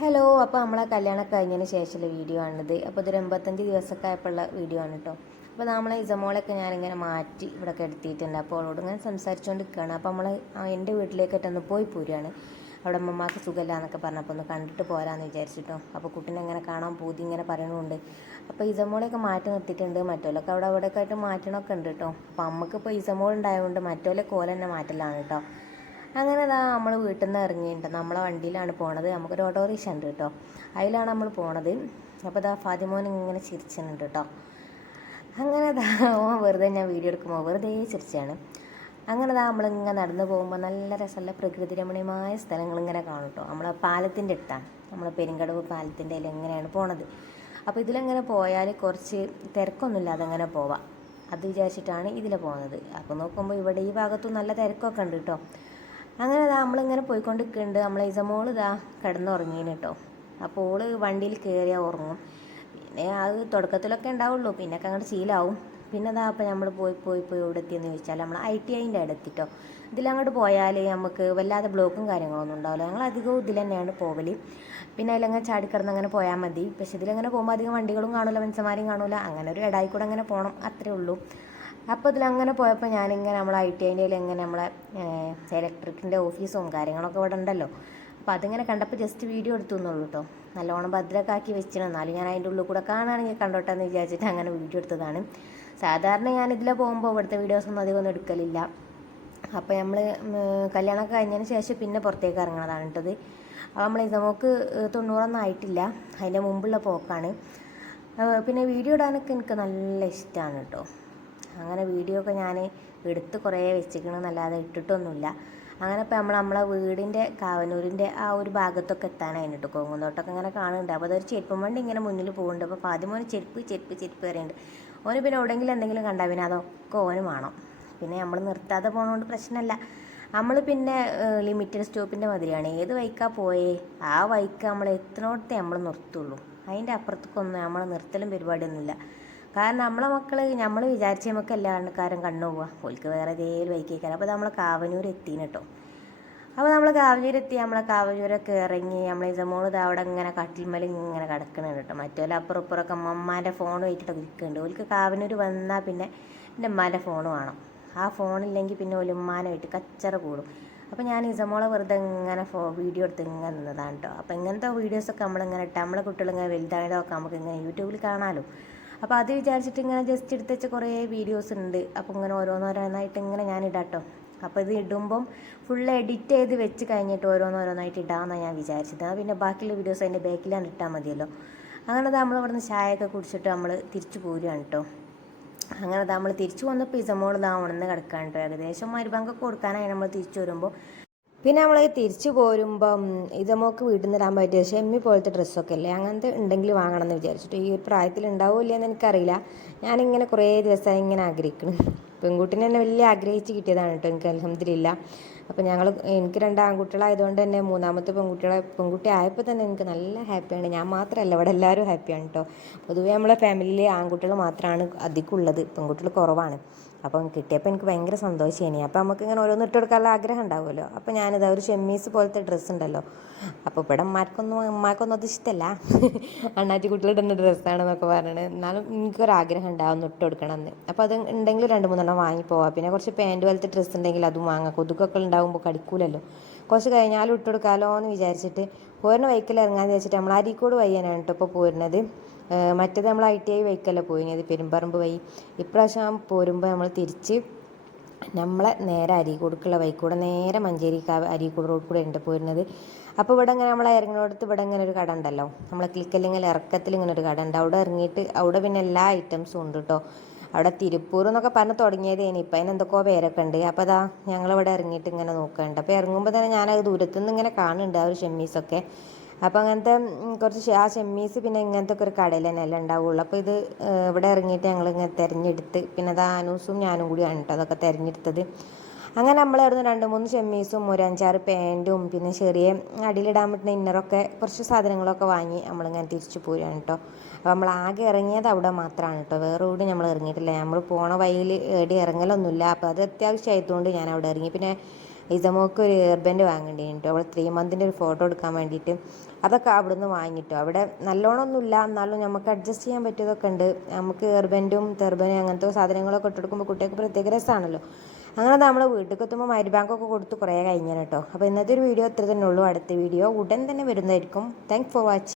Hello, അപ്പോൾ നമ്മളെ കല്യാണം കഴിഞ്ഞതിന് ശേഷമുള്ള വീഡിയോ ആണിത്. അപ്പോൾ ഇതൊരു 85 ദിവസമൊക്കെ ആയപ്പോഴുള്ള വീഡിയോ ആണ് കേട്ടോ. അപ്പോൾ നമ്മളെ ഇസമോളൊക്കെ ഞാനിങ്ങനെ മാറ്റി ഇവിടെ എടുത്തിട്ടുണ്ട്. അപ്പോൾ അവളോട് ഇങ്ങനെ സംസാരിച്ചുകൊണ്ട് നിൽക്കുകയാണ്. അപ്പോൾ നമ്മൾ എൻ്റെ വീട്ടിലേക്കൊന്ന് പോയി പോരുകയാണ്. അവിടെ അമ്മമാർക്ക് സുഖമില്ല എന്നൊക്കെ പറഞ്ഞപ്പോൾ ഒന്ന് കണ്ടിട്ട് പോരാന്ന് വിചാരിച്ചിട്ടോ. അപ്പോൾ കുട്ടീനെ ഇങ്ങനെ കാണാൻ പൂതി ഇങ്ങനെ പറയണമുണ്ട്. അപ്പോൾ ഇസമോളെയൊക്കെ മാറ്റി നിർത്തിയിട്ടുണ്ട്. മറ്റോലൊക്കെ അവിടെയൊക്കെ ആയിട്ട് മാറ്റണമൊക്കെ ഉണ്ട് കേട്ടോ. അപ്പോൾ അമ്മക്കിപ്പോൾ ഇസമോൾ ഉണ്ടായതുകൊണ്ട് മറ്റോലെ കോല തന്നെ മാറ്റലാണ് കേട്ടോ. അങ്ങനെ നമ്മൾ വീട്ടിൽ നിന്ന് ഇറങ്ങിയിട്ടുണ്ട്. നമ്മളെ വണ്ടിയിലാണ് പോണത്. നമുക്കൊരു ഓട്ടോറിക്ഷ ഉണ്ട് കേട്ടോ, അതിലാണ് നമ്മൾ പോണത്. അപ്പോൾ ഫാദിമോൻ ഇങ്ങനെ ചിരിച്ചിട്ടുണ്ട് കേട്ടോ. അങ്ങനെ ഓൻ വെറുതെ ഞാൻ വീഡിയോ എടുക്കുമ്പോൾ വെറുതെ ചിരിച്ചാണ്. അങ്ങനെ നമ്മളിങ്ങനെ നടന്നു പോകുമ്പോൾ നല്ല രസമുള്ള പ്രകൃതി രമണീയമായ സ്ഥലങ്ങളിങ്ങനെ കാണും കേട്ടോ. നമ്മളെ പാലത്തിൻ്റെ അടുത്താണ്, നമ്മളെ പെരിങ്കടവ് പാലത്തിൻ്റെ അതിൽ എങ്ങനെയാണ് പോണത്. അപ്പോൾ ഇതിലെങ്ങനെ പോയാൽ കുറച്ച് തിരക്കൊന്നുമില്ലാതെ അങ്ങനെ പോവാം, അത് വിചാരിച്ചിട്ടാണ് ഇതിൽ പോകുന്നത്. അപ്പോൾ നോക്കുമ്പോൾ ഇവിടെ ഈ ഭാഗത്തും നല്ല തിരക്കൊക്കെ ഉണ്ട് കേട്ടോ. അങ്ങനെ നമ്മളിങ്ങനെ പോയിക്കൊണ്ടിരിക്കുന്നുണ്ട്. നമ്മളെ ഇസമോൾ കിടന്നുറങ്ങീന് കേട്ടോ. അപ്പോൾ ഓള് വണ്ടിയിൽ കയറിയാൽ ഉറങ്ങും. പിന്നെ അത് തുടക്കത്തിലൊക്കെ ഉണ്ടാവുള്ളൂ, പിന്നൊക്കെ അങ്ങോട്ട് ശീലമാവും. പിന്നെ അപ്പോൾ നമ്മൾ പോയി എവിടെ എത്തിയെന്ന് ചോദിച്ചാൽ നമ്മൾ ITIൻ്റെ അടുത്തിട്ടോ. ഇതിലങ്ങോട്ട് പോയാൽ നമുക്ക് വല്ലാതെ ബ്ലോക്കും കാര്യങ്ങളൊന്നും ഉണ്ടാവില്ല. ഞങ്ങൾ അധികവും ഇതിൽ തന്നെയാണ് പോകൽ. പിന്നെ അതിലങ്ങനെ ചാടിക്കിടന്ന് അങ്ങനെ പോയാൽ മതി. പക്ഷേ ഇതിലങ്ങനെ പോകുമ്പോൾ അധികം വണ്ടികളും കാണില്ല, മനുഷ്യന്മാരെയും കാണില്ല. അങ്ങനെ ഒരു ഇടയിൽ കൂടെ അങ്ങനെ പോകണം, അത്രേ ഉള്ളൂ. അപ്പോൾ ഇതിലങ്ങനെ പോയപ്പോൾ ഞാനിങ്ങനെ നമ്മളെ ITIൻ്റെ എങ്ങനെ നമ്മളെ ഇലക്ട്രിക്കിൻ്റെ ഓഫീസും കാര്യങ്ങളൊക്കെ ഇവിടെ ഉണ്ടല്ലോ. അപ്പോൾ അതിങ്ങനെ കണ്ടപ്പോൾ ജസ്റ്റ് വീഡിയോ എടുത്തു എന്നുള്ളൂ കേട്ടോ. നല്ലോണം ഭദ്രമൊക്കെ ആക്കി വെച്ചിരുന്നു. എന്നാലും ഞാൻ അതിൻ്റെ ഉള്ളിൽ കൂടെ കാണുകയാണെങ്കിൽ കണ്ടോട്ടെ എന്ന് വിചാരിച്ചിട്ട് അങ്ങനെ വീഡിയോ എടുത്തതാണ്. സാധാരണ ഞാനിതിൽ പോകുമ്പോൾ ഇവിടുത്തെ വീഡിയോസൊന്നും അധികമൊന്നും എടുക്കലില്ല. അപ്പോൾ നമ്മൾ കല്യാണമൊക്കെ കഴിഞ്ഞതിന് ശേഷം പിന്നെ പുറത്തേക്ക് ഇറങ്ങണതാണ് കേട്ടത്. അപ്പോൾ നമ്മൾ നമുക്ക് 90 ആയിട്ടില്ല, അതിൻ്റെ മുമ്പുള്ള പോക്കാണ്. പിന്നെ വീഡിയോ ഇടാനൊക്കെ എനിക്ക് നല്ല ഇഷ്ടമാണ് കേട്ടോ. അങ്ങനെ വീഡിയോ ഒക്കെ ഞാൻ എടുത്ത് കുറേ വെച്ചിരിക്കണമെന്നല്ലാതെ ഇട്ടിട്ടൊന്നുമില്ല. അങ്ങനെ ഇപ്പോൾ നമ്മളെ വീടിൻ്റെ കാവനൂരിൻ്റെ ആ ഒരു ഭാഗത്തൊക്കെ എത്താനായിട്ട് കൊങ്ങുന്നോട്ടൊക്കെ ഇങ്ങനെ കാണുന്നുണ്ട്. അപ്പോൾ അതൊരു ചെരുപ്പം വണ്ടി ഇങ്ങനെ മുന്നിൽ പോകുന്നുണ്ട്. അപ്പോൾ ഫാദിമോന് ചെരുപ്പ് പറയുന്നുണ്ട്. ഓന് പിന്നെ എവിടെയെങ്കിലും എന്തെങ്കിലും കണ്ടാൽ പിന്നെ അതൊക്കെ ഓന് വേണം. പിന്നെ നമ്മൾ നിർത്താതെ പോകുന്നതുകൊണ്ട് പ്രശ്നമല്ല. നമ്മൾ പിന്നെ ലിമിറ്റഡ് സ്റ്റോപ്പിൻ്റെ മാതിരിയാണ്. ഏത് വൈക്കാ പോയേ ആ വൈക്ക് നമ്മൾ എത്തുന്നിടത്തേ നമ്മൾ നിർത്തുള്ളൂ. അതിൻ്റെ അപ്പുറത്തേക്കൊന്നും നമ്മൾ നിർത്തലും പരിപാടിയൊന്നുമില്ല. കാരണം നമ്മളെ മക്കൾ നമ്മൾ വിചാരിച്ച നമുക്ക് എല്ലാ ആൾക്കാരും കണ്ണു പോവുക, ഓൽക്ക് വേറെ ഏതെങ്കിലും വൈക്കേക്കാരം. അപ്പോൾ നമ്മൾ കാവനൂർ എത്തിന് കേട്ടോ. അപ്പോൾ നമ്മൾ കാവനൂരെത്തി. നമ്മളെ കാവനൂരൊക്കെ ഇറങ്ങി നമ്മളെ ഇസമോൾ അവിടെ ഇങ്ങനെ കട്ടിൽമേൽ ഇങ്ങനെ കിടക്കണുണ്ട് കേട്ടോ. മറ്റേ അപ്പുറം ഇപ്പുറമൊക്കെ അമ്മമാൻ്റെ ഫോൺ വെച്ചിട്ടൊക്കെ ഇരിക്കുന്നുണ്ട്. ഓൽക്ക് കാവനൂർ വന്നാൽ പിന്നെ എൻ്റെ ഉമ്മാൻ്റെ ഫോൺ വേണം. ആ ഫോണില്ലെങ്കിൽ പിന്നെ ഓല് ഉമ്മാനായിട്ട് കച്ചറ കൂടും. അപ്പോൾ ഞാൻ ഇസമോളെ വെറുതെ ഇങ്ങനെ വീഡിയോ എടുത്ത് ഇങ്ങനെ നിന്നതാണ് കേട്ടോ. അപ്പോൾ ഇങ്ങനത്തെ വീഡിയോസൊക്കെ നമ്മളിങ്ങനെ ഇട്ട് നമ്മളെ കുട്ടികളിങ്ങനെ വലുതായതൊക്കെ നമുക്ക് ഇങ്ങനെ യൂട്യൂബിൽ കാണാമല്ലോ. അപ്പോൾ അത് വിചാരിച്ചിട്ട് ഇങ്ങനെ ജസ്റ്റ് എടുത്ത് വെച്ച കുറേ വീഡിയോസ് ഉണ്ട്. അപ്പോൾ ഇങ്ങനെ ഓരോന്നോരോന്നായിട്ട് ഇങ്ങനെ ഞാൻ ഇടാട്ടോ. അപ്പോൾ ഇത് ഇടുമ്പം ഫുൾ എഡിറ്റ് ചെയ്ത് വെച്ച് കഴിഞ്ഞിട്ട് ഓരോന്നോരോന്നായിട്ട് ഇടാമെന്നാണ് ഞാൻ വിചാരിച്ചത്. പിന്നെ ബാക്കിയുള്ള വീഡിയോസ് അതിൻ്റെ ബാക്കിലാണ് ഇട്ടാൽ മതിയല്ലോ. അങ്ങനെ നമ്മൾ ഇവിടുന്ന് ചായയൊക്കെ കുടിച്ചിട്ട് നമ്മൾ തിരിച്ചു പോരുകയാണ് കേട്ടോ. അങ്ങനെ നമ്മൾ തിരിച്ചു വന്നപ്പോൾ ഇസമോൾ ഉണർന്ന് കിടക്കുകയാണ് കേട്ടോ. ഏകദേശം മരുഭംഗൊക്കെ കൊടുക്കാനായി നമ്മൾ തിരിച്ചു വരുമ്പോൾ. പിന്നെ നമ്മൾ തിരിച്ചു പോരുമ്പം ഇതമോക്ക് വീട്ടിൽ നിന്ന് ഇടാൻ പറ്റിയ ഷെമ്മി പോലത്തെ ഡ്രസ്സൊക്കെ അല്ലേ, അങ്ങനത്തെ ഉണ്ടെങ്കിൽ വാങ്ങണം എന്ന് വിചാരിച്ചിട്ട്. ഈ ഒരു പ്രായത്തിൽ ഉണ്ടാവില്ല എന്ന് എനിക്കറിയില്ല. ഞാനിങ്ങനെ കുറേ ദിവസമായി ഇങ്ങനെ ആഗ്രഹിക്കണം. പെൺകുട്ടീനെ തന്നെ വലിയ ആഗ്രഹിച്ച് കിട്ടിയതാണ് കേട്ടോ എനിക്ക്, അൽഹംദുലില്ലാ. അപ്പോൾ എനിക്ക് 2 ആൺകുട്ടികളായതുകൊണ്ട് തന്നെ മൂന്നാമത്തെ പെൺകുട്ടി ആയപ്പോൾ തന്നെ എനിക്ക് നല്ല ഹാപ്പിയാണ്. ഞാൻ മാത്രമല്ല, ഇവിടെ എല്ലാവരും ഹാപ്പിയാണ് കേട്ടോ. പൊതുവേ നമ്മളെ ഫാമിലിയിൽ ആൺകുട്ടികൾ മാത്രമാണ് അധികം ഉള്ളത്, പെൺകുട്ടികൾ കുറവാണ്. അപ്പം കിട്ടിയപ്പോൾ എനിക്ക് ഭയങ്കര സന്തോഷമായി. അപ്പോൾ നമുക്ക് ഇങ്ങനെ ഓരോന്ന് ഇട്ട് കൊടുക്കാനുള്ള ആഗ്രഹം ഉണ്ടാവുമല്ലോ. അപ്പോൾ ഞാനിതാ ഒരു ഷെമ്മീസ് പോലത്തെ ഡ്രസ്സ് ഉണ്ടല്ലോ. അപ്പോൾ ഇവിടെ ഉമ്മാക്കൊന്നും അത് ഇഷ്ടമല്ല, അണ്ണാച്ചി കുട്ടികളിടുന്ന ഡ്രസ്സാണെന്നൊക്കെ പറഞ്ഞത്. എന്നാലും എനിക്കൊരാഗ്രഹം ഉണ്ടാവും ഇട്ട് കൊടുക്കണം എന്ന്. അപ്പോൾ അത് ഉണ്ടെങ്കിൽ 2-3 വാങ്ങിപ്പോവാം. പിന്നെ കുറച്ച് പാൻറ്റ് പോലത്തെ ഡ്രസ്സ് ഉണ്ടെങ്കിൽ അതും വാങ്ങാം. കൊതുകൊക്കെ ഉണ്ടാകുമ്പോൾ കടിക്കൂലല്ലോ. കുറച്ച് കഴിഞ്ഞാലും ഇട്ട് കൊടുക്കാമല്ലോ എന്ന് വിചാരിച്ചിട്ട് പോരുന്ന വൈക്കിൽ ഇറങ്ങാമെന്ന് വിചാരിച്ചിട്ട് നമ്മൾ അരീക്കോട് വയ്യാനാണ് കേട്ടോ ഇപ്പോൾ പോരുന്നത്. മറ്റേത് നമ്മൾ ITI വൈക്കല്ല പോയിനത്, പെരുമ്പറമ്പ് വഴി. ഇപ്രാവശ്യം പോരുമ്പോൾ നമ്മൾ തിരിച്ച് നമ്മളെ നേരെ അരീക്കോടുക്കുള്ള വൈക്കൂടെ നേരെ മഞ്ചേരി അരീക്കോട് റോഡ് കൂടെ ഉണ്ട് പോരുന്നത്. അപ്പോൾ ഇവിടെ ഇങ്ങനെ നമ്മളെ ഇറങ്ങുന്നിടത്ത് ഇവിടെ ഇങ്ങനെ ഒരു കട ഉണ്ടല്ലോ, നമ്മളെ ക്ലിക്കല്ലെങ്കിൽ ഇറക്കത്തിൽ ഇങ്ങനെ ഒരു കട ഉണ്ട്. അവിടെ ഇറങ്ങിയിട്ട് അവിടെ പിന്നെ എല്ലാ ഐറ്റംസും ഉണ്ട് കേട്ടോ. അവിടെ തിരുപ്പൂർ എന്നൊക്കെ പറഞ്ഞ് തുടങ്ങിയതേനി, ഇപ്പം അതിന് എന്തൊക്കെയോ പേരൊക്കെ ഉണ്ട്. അപ്പോൾ അതാ ഞങ്ങളിവിടെ ഇറങ്ങിയിട്ട് ഇങ്ങനെ നോക്കുന്നുണ്ട്. അപ്പോൾ ഇറങ്ങുമ്പോൾ തന്നെ ഞാനത് ദൂരത്തുനിന്ന് ഇങ്ങനെ കാണുന്നുണ്ട് ആ ഒരു ഷെമ്മീസൊക്കെ. അപ്പോൾ അങ്ങനത്തെ കുറച്ച് ആ ഷെമ്മീസ് പിന്നെ ഇങ്ങനത്തെ ഒക്കെ ഒരു കടയിൽ തന്നെ എല്ലാം ഉണ്ടാവുള്ളൂ. അപ്പോൾ ഇത് ഇവിടെ ഇറങ്ങിയിട്ട് ഞങ്ങളിങ്ങനെ തിരഞ്ഞെടുത്ത്, പിന്നെ അത് ആനൂസും ഞാനും കൂടിയാണ് കേട്ടോ അതൊക്കെ തിരഞ്ഞെടുത്തത്. അങ്ങനെ നമ്മൾ അവിടുന്ന് 2-3 ഷെമ്മീസും ഒരു 5-6 പാൻറ്റും പിന്നെ ചെറിയ അടിയിലിടാൻ പറ്റുന്ന ഇന്നറൊക്കെ കുറച്ച് സാധനങ്ങളൊക്കെ വാങ്ങി നമ്മളിങ്ങനെ തിരിച്ചു പോരുകയാണ് കേട്ടോ. അപ്പോൾ നമ്മൾ ആകെ ഇറങ്ങിയത് അവിടെ മാത്രമാണ് കേട്ടോ, വേറെ എവിടെ നമ്മൾ ഇറങ്ങിയിട്ടില്ല. നമ്മൾ പോണ വഴിയിൽ എവിടെ ഇറങ്ങലൊന്നുമില്ല. അപ്പോൾ അത് അത്യാവശ്യമായതുകൊണ്ട് ഞാൻ അവിടെ ഇറങ്ങി. പിന്നെ ഇസമോക്ക് ഒരു ഹെയർ ബാൻഡ് വാങ്ങേണ്ടിയിരുന്നു കേട്ടോ. അവൾ 3 മന്തിൻ്റെ ഒരു ഫോട്ടോ എടുക്കാൻ വേണ്ടിയിട്ട്. അതൊക്കെ അവിടുന്ന് വാങ്ങിട്ടോ. അവിടെ നല്ലോണമൊന്നുമില്ല, എന്നാലും നമുക്ക് അഡ്ജസ്റ്റ് ചെയ്യാൻ പറ്റിയതൊക്കെ ഉണ്ട്. നമുക്ക് ഹെയർ ബാൻഡും തെർബനും അങ്ങനത്തെ സാധനങ്ങളൊക്കെ ഇട്ടെടുക്കുമ്പോൾ കുട്ടികൾക്ക് പ്രത്യേക രസമാണല്ലോ. അങ്ങനെ നമ്മൾ വീട്ടിൽ എത്തുമ്പോൾ മരുബാങ്കൊക്കെ കൊടുത്ത് കുറേ കഴിഞ്ഞാൽ കേട്ടോ. അപ്പോൾ ഇന്നത്തെ ഒരു വീഡിയോ ഇത്ര തന്നെ ഉള്ളൂ. അടുത്ത വീഡിയോ ഉടൻ തന്നെ വരുന്നതായിരിക്കും. Thanks for watching.